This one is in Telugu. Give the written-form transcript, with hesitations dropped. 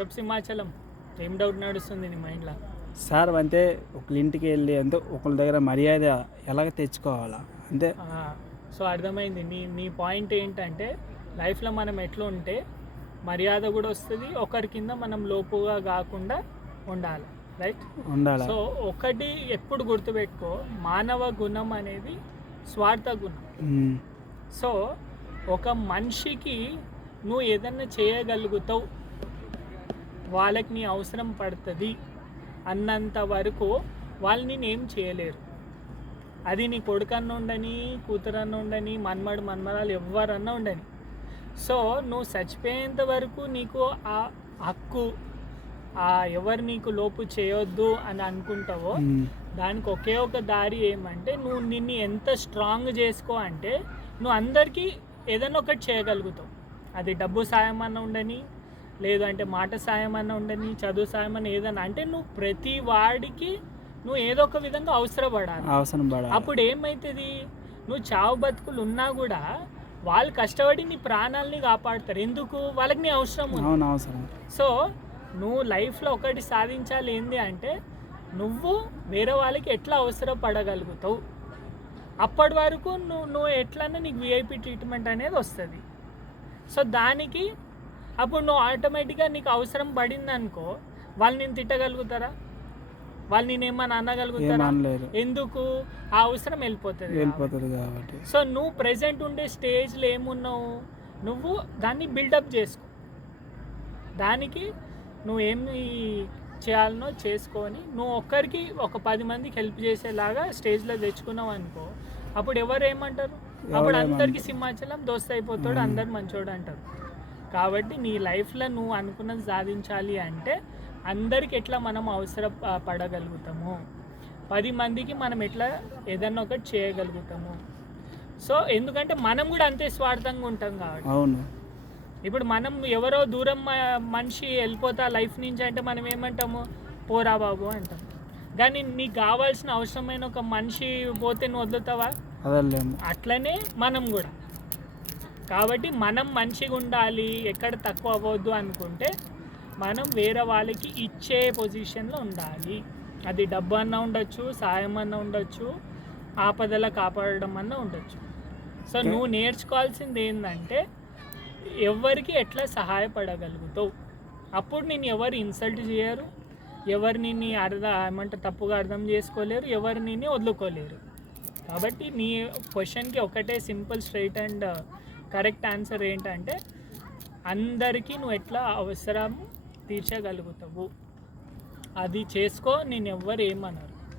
చెప్పు సింహాచలం, ఏం డౌట్ నడుస్తుంది నీ మైండ్లో? సార్ అంటే ఒకళ్ళ ఇంటికి వెళ్ళి అంటే ఒకళ్ళ దగ్గర మర్యాద ఎలాగ తెచ్చుకోవాలా అంటే సో అర్థమైంది. నీ పాయింట్ ఏంటంటే లైఫ్లో మనం ఎట్లా ఉంటే మర్యాద కూడా వస్తుంది, ఒకరి కింద మనం లోపుగా కాకుండా ఉండాలి, రైట్? ఉండాలి. సో ఒకటి ఎప్పుడు గుర్తుపెట్టుకో, మానవ గుణం అనేది స్వార్థ గుణం. సో ఒక మనిషికి నువ్వు ఏదన్నా చేయగలుగుతావు, వాళ్ళకి నీ అవసరం పడుతుంది అన్నంత వరకు వాళ్ళు నేను ఏం చేయలేరు. అది నీ కొడుకన్నా ఉండని, కూతురన్నా ఉండని, మన్మరాలు ఎవరన్నా ఉండని. సో నువ్వు చచ్చిపోయేంత వరకు నీకు ఆ హక్కు, ఎవరు నీకు లోపు చేయొద్దు అని అనుకుంటావో దానికి ఒకే ఒక దారి ఏమంటే, నువ్వు నిన్ను ఎంత స్ట్రాంగ్ చేసుకో అంటే నువ్వు అందరికీ ఏదైనా ఒకటి చేయగలుగుతావు. అది డబ్బు సాయం అన్న ఉండని, లేదు అంటే మాట సాయం అన్న ఉండని, చదువు సాయం అన్న ఏదన్నా, అంటే నువ్వు ప్రతి వాడికి నువ్వు ఏదో ఒక విధంగా అవసరపడాలి. అప్పుడు ఏమవుతుంది, నువ్వు చావు బతుకులు ఉన్నా కూడా వాళ్ళు కష్టపడి నీ ప్రాణాలని కాపాడతారు. ఎందుకు? వాళ్ళకి నీ అవసరం ఉంది. సో నువ్వు లైఫ్లో ఒకటి సాధించాలి ఏంది అంటే, నువ్వు వేరే వాళ్ళకి ఎట్లా అవసరపడగలుగుతావు. అప్పటి వరకు నువ్వు ఎట్లన్నా నీకు విఐపి ట్రీట్మెంట్ అనేది వస్తుంది. సో దానికి అప్పుడు నువ్వు ఆటోమేటిక్గా నీకు అవసరం పడింది అనుకో, వాళ్ళు నేను తిట్టగలుగుతారా? వాళ్ళు నేను ఏమన్నా అనగలుగుతారా? ఎందుకు? ఆ అవసరం వెళ్ళిపోతుంది కాబట్టి. సో నువ్వు ప్రెజెంట్ ఉండే స్టేజ్లో ఏమున్నావు, నువ్వు దాన్ని బిల్డప్ చేసుకో. దానికి నువ్వు ఏమి చేయాలనో చేసుకొని నువ్వు ఒక్కరికి ఒక 10 మందికి హెల్ప్ చేసేలాగా స్టేజ్లో తెచ్చుకున్నావు అనుకో, అప్పుడు ఎవరు ఏమంటారు? అప్పుడు అందరికీ సింహాచలం దోస్త్ అయిపోతాడు, అందరు మంచోడు అంటారు. కాబట్టి నీ లైఫ్లో నువ్వు అనుకున్నది సాధించాలి అంటే అందరికి ఎట్లా మనం పడగలుగుతాము, 10 మందికి మనం ఎట్లా ఏదన్నా ఒకటి చేయగలుగుతాము. సో ఎందుకంటే మనం కూడా అంతే స్వార్థంగా ఉంటాం కాబట్టి. అవును. ఇప్పుడు మనం ఎవరో దూరం మనిషి వెళ్ళిపోతా లైఫ్ నుంచి అంటే మనం ఏమంటాము, పోరా బాబు అంటాం. కానీ నీకు కావాల్సిన అవసరమైన ఒక మనిషి పోతే నువ్వు వదులుతావా? అట్లనే మనం కూడా. కాబట్టి మనం మంచిగా ఉండాలి, ఎక్కడ తక్కువ అవ్వద్దు అనుకుంటే మనం వేరే వాళ్ళకి ఇచ్చే పొజిషన్లో ఉండాలి. అది డబ్బు అన్నా ఉండొచ్చు, సాయం అన్నా ఉండొచ్చు, ఆపదల కాపాడడం అన్నా ఉండొచ్చు. సో నువ్వు నేర్చుకోవాల్సింది ఏంటంటే ఎవరికి ఎట్లా సహాయపడగలుగుతావు. అప్పుడు నేను ఎవరు ఇన్సల్ట్ చేయరు, ఎవరు నిన్ను తప్పుగా అర్థం చేసుకోలేరు, ఎవరు నిన్ను వదులుకోలేరు. కాబట్టి నీ క్వశ్చన్కి ఒకటే simple straight and correct answer ఏంటంటే, అందరికీ నువ్వు ఎట్లా అవసరం తీర్చగలుగుతావు అది చేసుకో, నేను ఎవ్వరు ఏమన్నారు.